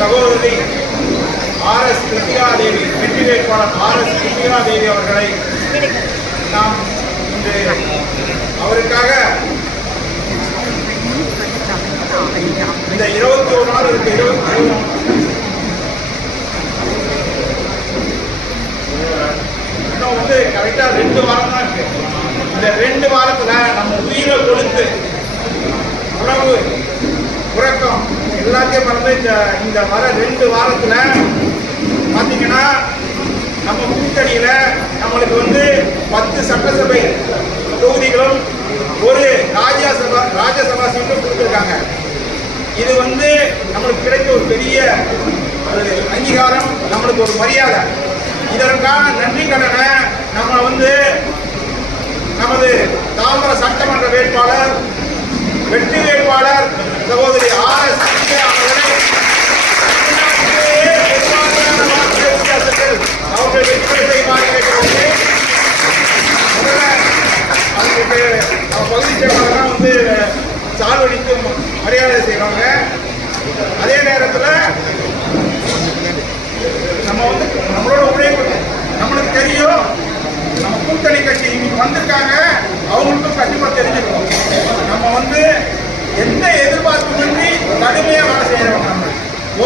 சகோதரி ஆர்.எஸ். கிருத்திகா தேவி, வெற்றி வேட்பாளர் ஆர்.எஸ். கிருத்திகா தேவி அவர்களை நாம் இன்று அவருக்காக இந்த 21 நாள் இருக்கு, 21 இன்னும் கரெக்டா 2 வாரம் தான் இருக்கு. இந்த 2 வாரத்துல நம்ம உயிரை கொடுத்து உணவு உறக்கம் எல்லாத்தையும் மறந்து இந்த வர 2 வாரத்துல பாத்தீங்கன்னா நம்ம கூட்டணியில நம்மளுக்கு 10 சட்டசபை தொகுதிகளும் ஒரு ராஜ்யசபா சீட்டும் கொடுத்துருக்காங்க. இது நம்மளுக்கு கிடைக்க ஒரு பெரிய ஒரு அங்கீகாரம், நம்மளுக்கு ஒரு மரியாதை. இதற்கான நன்றி கடனை நம்ம நமது தாம்பர சட்டமன்ற வேட்பாளர், வெற்றி வேட்பாளர் சகோதரி ஆர்.எஸ். அவர்களை அவர்கள் வெற்றி செய்யுமாறு கேட்கிறோம். அவங்களுக்கு பகுதி செயலாளர் சால்வடித்து மரியாதை செய்வாங்க. அதே நேரத்தில் நம்ம நம்மளோட உழைப்பு நம்மளுக்கு தெரியும். நம்ம கூட்டணி கட்சி இன்னைக்கு வந்திருக்காங்க, அவங்களுக்கும் கண்டிப்பாக தெரிஞ்சுக்கணும். நம்ம எந்த எதிர்பார்ப்புமின்றி கடுமையாக வேலை செய்யறவங்க. நம்ம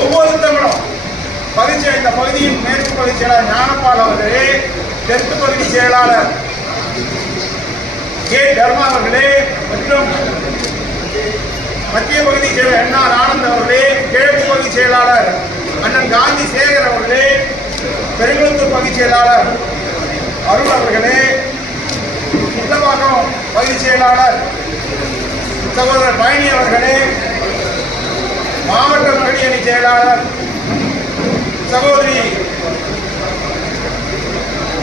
ஒவ்வொருத்தவங்களும் இந்த பகுதியின் மேற்கு பகுதி செயலாளர் ஞானபால் அவர்களே, தெற்கு பகுதி செயலாளர் கே. தர்மா அவர்களே மற்றும் மத்திய பகுதி செயலாளர் என்.ஆர். ஆனந்த் அவர்களே, கிழக்கு பகுதி செயலாளர் அண்ணன் காந்தி சேகர் அவர்களே, பெருங்குளத்தூர் பகுதி செயலாளர் அருள் அவர்களே, முத்தபாக்கம் பகுதி செயலாளர் சகோதரர் பழனி அவர்களே, மாவட்ட மகளிர் அணி செயலாளர் சகோதரி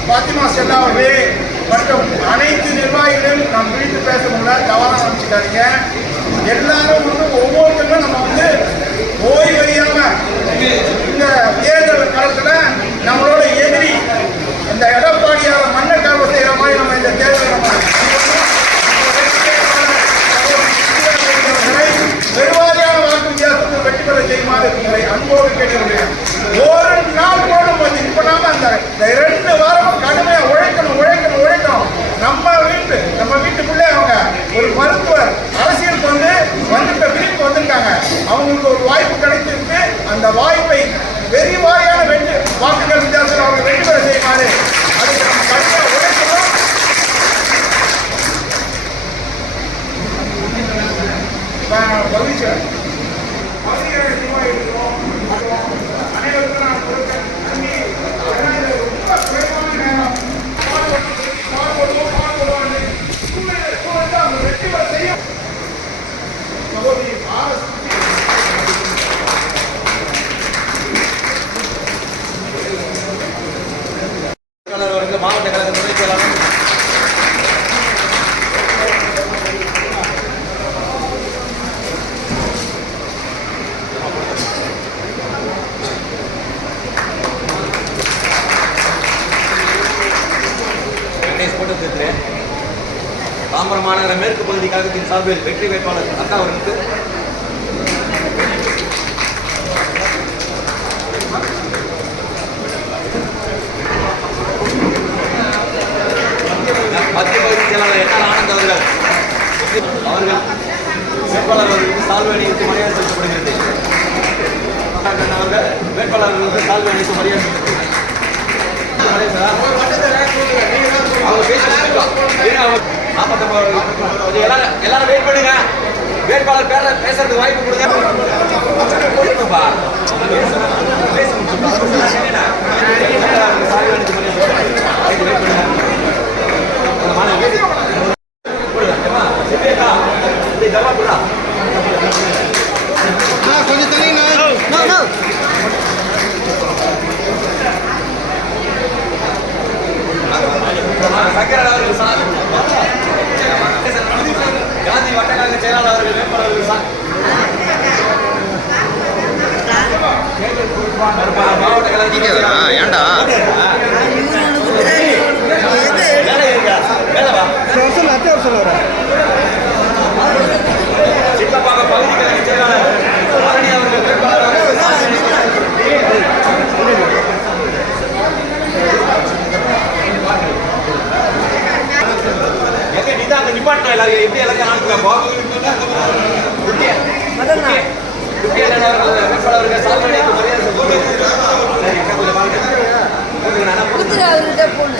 பாத்திமா செல்லா அவர்களே மற்றும் அனைத்து நிர்வாகிகளும் நாம் விழித்து பேச முடியல, கவனம் அமைச்சுக்காதீங்க. எல்லாரும் ஒவ்வொருத்தரும் நம்ம ஓய்வறியாம இந்த தேர்தல் காலத்துல நம்மளோட எதிரி இந்த எடப்பாடியார மண்ணை கல்வ செய்யற மாதிரி நம்ம இந்த தேர்தல் பெருவாரியான வாக்கு வித்தியாசத்தில் வெற்றி பெற செய்யுமாறு உங்களை அன்போடு கேட்டுக்கொள்கிறேன். ஒரு நாள் போடும் போது இப்ப நாம இந்த 2 வாரமும் கடுமையா உழைக்கணும். நம்ம வீட்டுக்குள்ளே அவங்க ஒரு மருத்துவர் அரசியலுக்கு வந்துட்ட பிரிவுக்கு வந்திருக்காங்க. அவங்களுக்கு ஒரு வாய்ப்பு கிடைத்திருக்கு. அந்த வாய்ப்பை பெருவாரியான வாக்குகள் வித்தியாசத்தில் அவங்க வெற்றி பெற செய்யுமாறு அதுக்கு நம்ம கடுமையா உழைக்கணும். அனைவருக்கும் நான் கொடுக்க நன்றி. ரொம்ப குறைவான நேரம் வெற்றி பெற செய்யும் சகோதரி ஆர்.எஸ். மாவட்ட கழக துணை செயலாளர் தாம்பரம் மாநகர மேற்கு பகுதி கழகத்தின் சார்பில் வெற்றி வேட்பாளர் அக்கா அவர்களுக்கு மத்திய பகுதி செயலாளர் என்.ஆர். ஆனந்த் அவர்கள் வேட்பாளர் அவர்களுக்கு சால்வை அணிவித்து மரியாதை செலுத்தப்படுகிறது. அவர்கள் வேட்பாளர்களுக்கு சால்வை அணிவித்து மரியாதை செலுத்தப்படுகிறது. எல்லாரும் வெயிட் பண்ணுங்க. வேட்பாளர் பேசுறதுக்கு வாய்ப்பு கொடுங்க. கொஞ்சம் தண்ணி காந்தி வட்டக்கழக செயலாளர் அவர்கள் வேட்பாளர்கள் மாவட்ட கழக ஏண்டா சித்தப்பாக பகுதி கழக செயலாளர் அவர்கள் வேட்பாளர் எல்லாரும் எப்படி எல்லாத்தையும் அனுப்புங்கப்போ வேட்பாளர்கள் சால்வடைக்கு மரியாதை சரி அக்கா கொஞ்சம் பாருங்க அவர்கிட்ட போன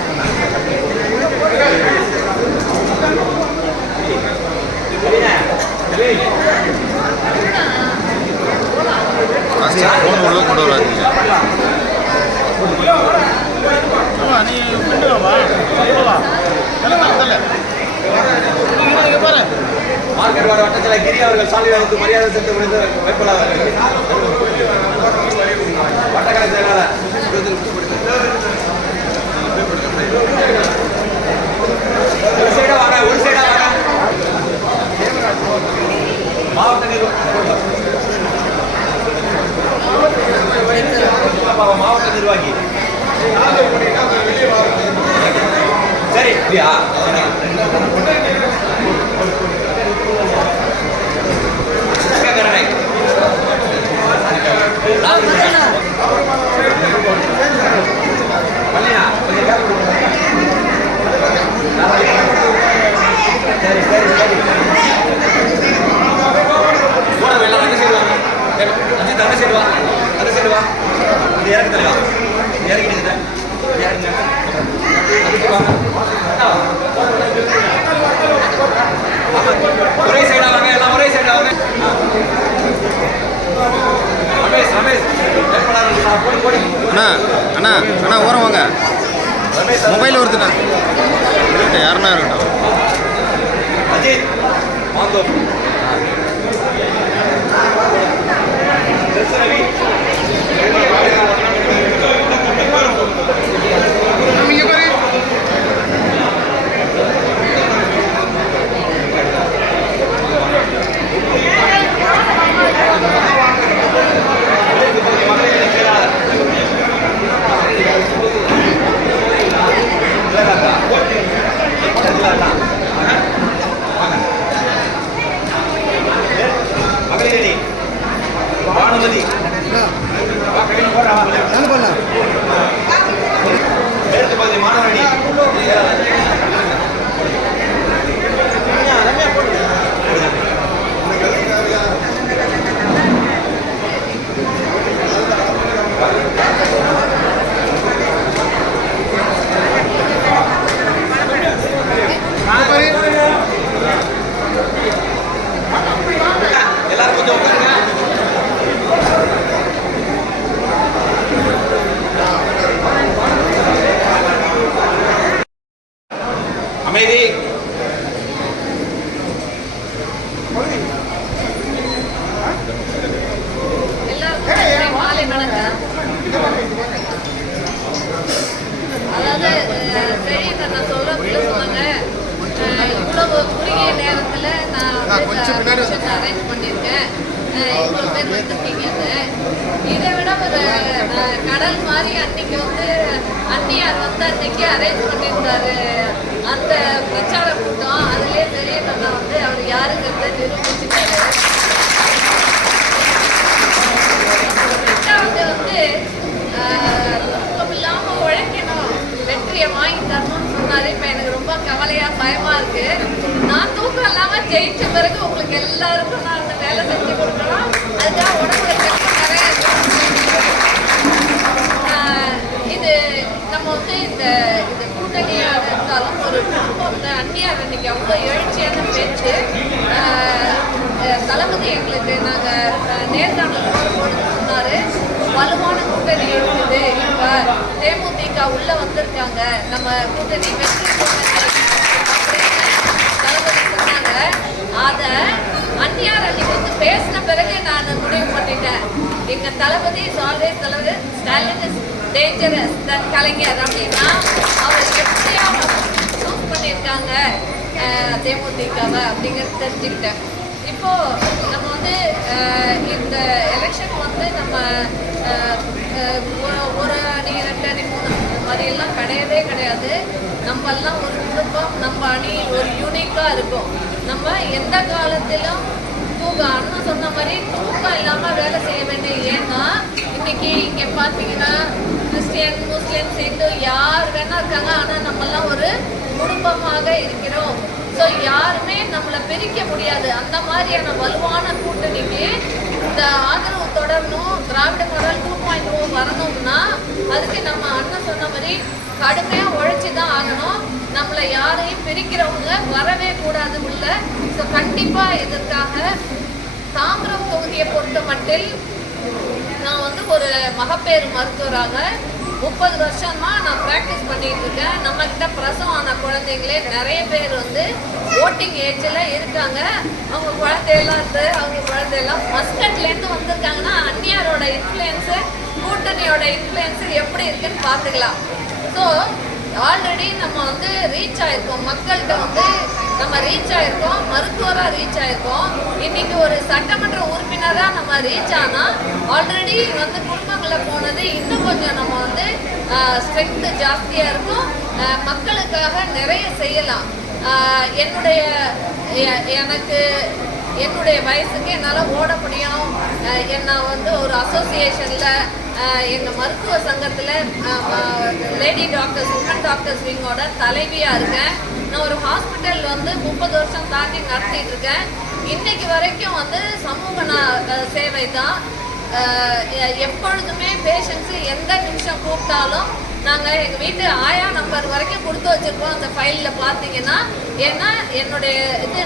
ஃபோன் உள்ள கொண்டு வராதீங்க மார்க்கெட் வட்டத்தில் கிரி அவர்கள் சாலை வைத்து மரியாதை செலுத்த முடிந்த வேட்பாளர் வட்டக்கலை செயலாளர் ஒரு சைடா வாங்க மாவட்ட நிர்வாகி சரி இல்லையா சரி சரி சரி தண்ணி செய்வா அது செய்வா அது இறக்கு தருவா இறக்கிட்டு ஒரே சைடா வாங்க எல்லாம் ஒரே சைடா வாங்க ரமேஷ் ரமேஷ் அண்ணா அண்ணா அண்ணா ஓரம் வாங்க மொபைல் வருதுண்ணா இருக்கட்டும் யாருன்னா இருக்கட்டும் அஜித் மாந்தோப்பு மகளிரணி பானுமதி மேற்கு பகுதி மாணவரணி எல்லாரும் கொஞ்சம் உட்காருங்க அமைதி எல்லாருக்கும் மாலை வணக்கம். அதாவது சரி நான் சொல்றதுல சொன்னாங்க இவ்வளவு குறுகிய நேரத்துல நான் அரேஞ்ச் பண்ணியிருக்கேன் இவ்வளவு பேர் வந்திருக்கீங்கன்னு. இதை விட ஒரு கடல் மாதிரி அன்னைக்கு வந்து அன்னியார் வந்து அன்னைக்கு அரேஞ்ச் பண்ணியிருந்தாரு அந்த பிரச்சார கூட்டம். அதுலயே தெரிய வந்து அவர் யாருங்கிறத நிரூபிச்சுட்டாரு. வந்து தூக்கம் இல்லாம உழைக்கணும், வெற்றியை வாங்கி தரணும்னு சொன்னாரு. இப்ப எனக்கு ரொம்ப கவலையா பயமா இருக்கு. நான் தூக்கம் இல்லாம ஜெயிச்ச பிறகு உங்களுக்கு எல்லாருக்கும் நான் அந்த வேலை செஞ்சு கொடுக்கலாம். அதுக்காக உடம்புல நிறைய இது நம்ம வந்து இந்த கூட்டணியா இருந்தாலும் ஒரு குடும்பம் அந்நியார் இன்னைக்கு அவ்வளோ எழுச்சியான பேச்சு. தளபதி எங்களுக்கு நாங்கள் நேர்காணல் போடும்போது சொன்னாரு வலுவான கூட்டணி இருக்குது. இப்ப தேமுதிக உள்ள வந்திருக்காங்க, நம்ம கூட்டணி வெற்றி தளபதி சொன்னாங்க. அத அந்நியார் அன்னைக்கு வந்து பேசின பிறகு நான் முடிவு பண்ணிட்டேன். எங்க தளபதி ஆல்வேஸ் தலைவர் ஸ்டாலின் இஸ் டேஞ்சரஸ் தன் கலைஞர் அப்படின்னா அவர் எப்படியா சூஸ் பண்ணியிருக்காங்க தேமுதிகவை அப்படிங்கிறது தெரிஞ்சுக்கிட்டேன். இப்போ நம்ம வந்து இந்த எலெக்ஷன் வந்து நம்ம ஒரு அணி 2 அணி 3 மாதிரி எல்லாம் கிடையாது. நம்ம எல்லாம் ஒரு குடும்பம், நம்ம அணி ஒரு யூனிக்கா இருக்கும். நம்ம எந்த காலத்திலும் அண்ணன் சொன்ன மாதிரி தூக்கம் இல்லாம வேலை செய்ய வேண்டிய. ஏன்னா இன்னைக்கு இங்க பாத்தீங்கன்னா கிறிஸ்டியன் முஸ்லிம் இந்து யார் வேணா இருக்காங்க. ஆனா நம்ம எல்லாம் ஒரு குடும்பமாக இருக்கிறோம். ஸோ யாருமே நம்மளை பிரிக்க முடியாது. அந்த மாதிரியான வலுவான கூட்டணிக்கு இந்த ஆதரவு தொடரணும். திராவிட மாடல் 2.0 வரணும்னா அதுக்கு நம்ம அண்ணன் சொன்ன மாதிரி கடுமையாக உழைச்சி தான் ஆகணும். நம்மளை யாரையும் பிரிக்கிறவங்க வரவே கூடாது உள்ள. ஸோ கண்டிப்பாக இதற்காக தாம்பரம் தொகுதியை பொறுத்த மட்டில் நான் வந்து ஒரு மகப்பேறு மருத்துவராக 30 வருஷமா நான் ப்ராக்டிஸ் பண்ணிட்டு இருக்கேன். நம்மக்கிட்ட பிரசவம் ஆன குழந்தைங்களே நிறைய பேர் வந்து ஓட்டிங் ஏஜில் இருக்காங்க. அவங்க குழந்தையெல்லாம் மஸ்கட்லேருந்து வந்திருக்காங்கன்னா அந்நியாரோட இன்ஃப்ளூயன்ஸு, கூட்டணியோட இன்ஃப்ளூயன்ஸு எப்படி இருக்குன்னு பார்த்துக்கலாம். ஸோ ஆல்ரெடி நம்ம வந்து ரீச் ஆயிருக்கோம், மக்கள்கிட்ட வந்து நம்ம ரீச் ஆயிருக்கோம், மருத்துவராக ரீச் ஆயிருக்கோம். இன்னைக்கு ஒரு சட்டமன்ற உறுப்பினராக நம்ம ரீச் ஆனால் ஆல்ரெடி வந்து குடும்பங்களை போனது இன்னும் கொஞ்சம் நம்ம வந்து ஸ்ட்ரென்த்து ஜாஸ்தியாக இருக்கும். மக்களுக்காக நிறைய செய்யலாம். என்னுடைய வயசுக்கு என்னால் ஓட முடியும். என்னை வந்து ஒரு அசோசியேஷனில் எங்கள் மருத்துவ சங்கத்தில் லேடி டாக்டர்ஸ், உமன் டாக்டர்ஸ் விங்கோட தலைவியாக இருக்கேன். நான் ஒரு ஹாஸ்பிட்டல் வந்து 30 வருஷம் தாண்டி நடத்திட்டு இருக்கேன். இன்னைக்கு வரைக்கும் வந்து சமூக சேவை தான். எப்பொழுதுமே பேஷண்ட்ஸு எந்த நிமிஷம் கூப்பிட்டாலும் நாங்கள் எங்கள் வீட்டு ஆயா நம்பர் வரைக்கும் கொடுத்து வச்சுருக்கோம். அந்த ஃபைலில் பார்த்தீங்கன்னா, ஏன்னா என்னுடைய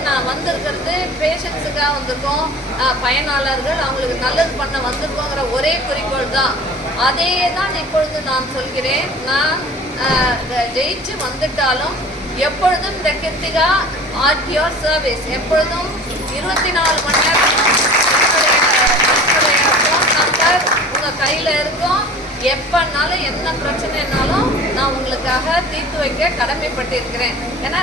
நான் வந்திருக்கிறது பேஷண்ட்ஸுக்காக வந்திருக்கோம், பயனாளர்கள் அவங்களுக்கு நல்லது பண்ண வந்திருக்கோங்கிற ஒரே குறிக்கோள் தான். அதே தான் இப்பொழுது நான் சொல்கிறேன். நான் ஜெயிச்சு வந்துட்டாலும் எப்பொழுதும் இந்த கிருத்திகா ஆட் யுவர் சர்வீஸ், எப்பொழுதும் 24 மணி நேரம் என்னுடைய ஃபோன் நம்பர் உங்கள் கையில் இருக்கும். எப்பன்னாலும் என்ன பிரச்சனைனாலும் நான் உங்களுக்காக தீர்த்து வைக்க கடமைப்பட்டிருக்கிறேன். ஏன்னா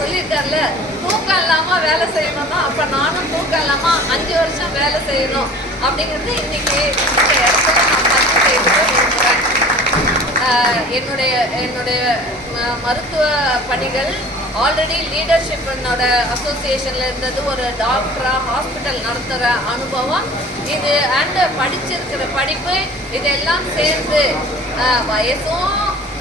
சொல்லியிருக்காருல, தூக்கம் இல்லாமல் வேலை செய்யணும்னா அப்போ நானும் தூக்கம் இல்லாமல் 5 வருஷம் வேலை செய்யணும் அப்படிங்கிறது இன்னைக்கு இந்த இடத்துல நான் பதிவு செய்துக்க விரும்புகிறேன். என்னுடைய மருத்துவ பணிகள் ஆல்ரெடி லீடர்ஷிப் என்னோட அசோசியேஷனில் இருந்தது. ஒரு டாக்டராக ஹாஸ்பிட்டல் நடத்துகிற அனுபவம் இது அண்ட் படிச்சிருக்கிற படிப்பு இதெல்லாம் சேர்ந்து வயசும்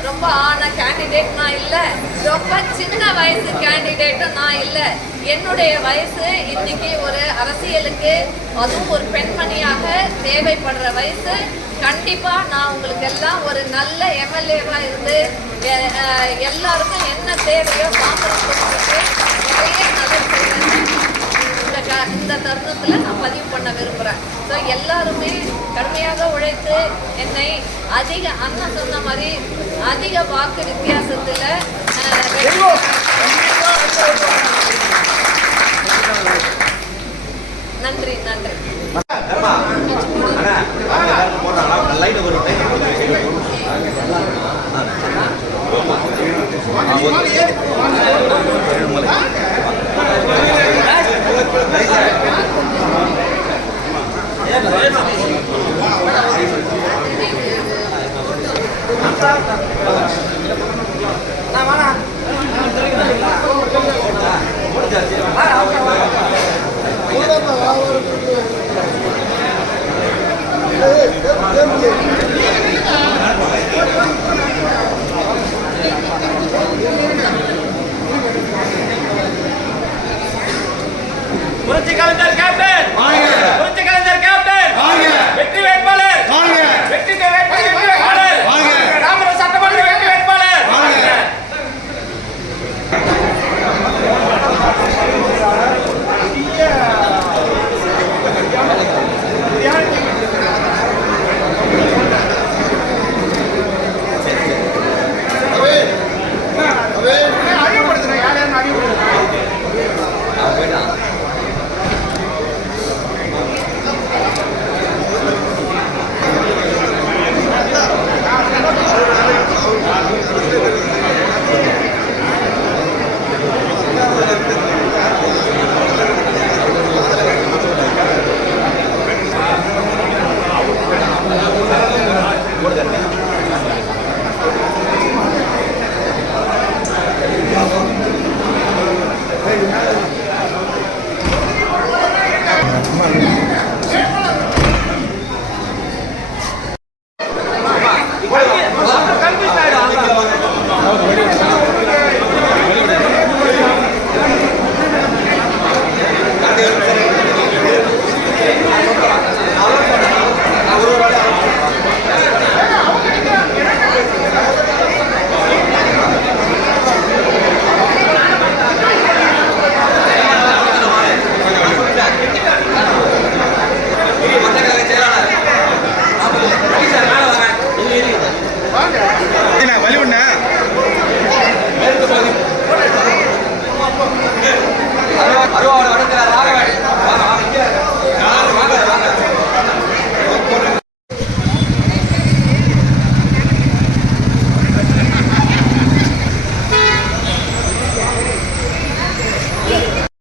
ரொம்ப ஆன கேண்டிடேட் நான் இல்லை, ரொம்ப சின்ன வயசு கேண்டிடேட்டும் நான் இல்லை. என்னுடைய வயசு இன்னைக்கு ஒரு அரசியலுக்கு, அதுவும் ஒரு பெண்மணியாக தேவைப்படுற வயசு. கண்டிப்பாக நான் உங்களுக்கு எல்லாம் ஒரு நல்ல எம்எல்ஏவாக இருந்து எல்லாருக்கும் என்ன தேவையோ தாம்பரத்துக்கு நிறைய நல்லது செய்வேன். இந்த தருணத்தில் நான் பதிவு பண்ண விரும்புகிறேன். ஸோ எல்லாருமே கடுமையாக உழைத்து என்னை அண்ணன் சொன்ன மாதிரி அதிக வாக்கு வித்தியாசத்தில் நன்றி.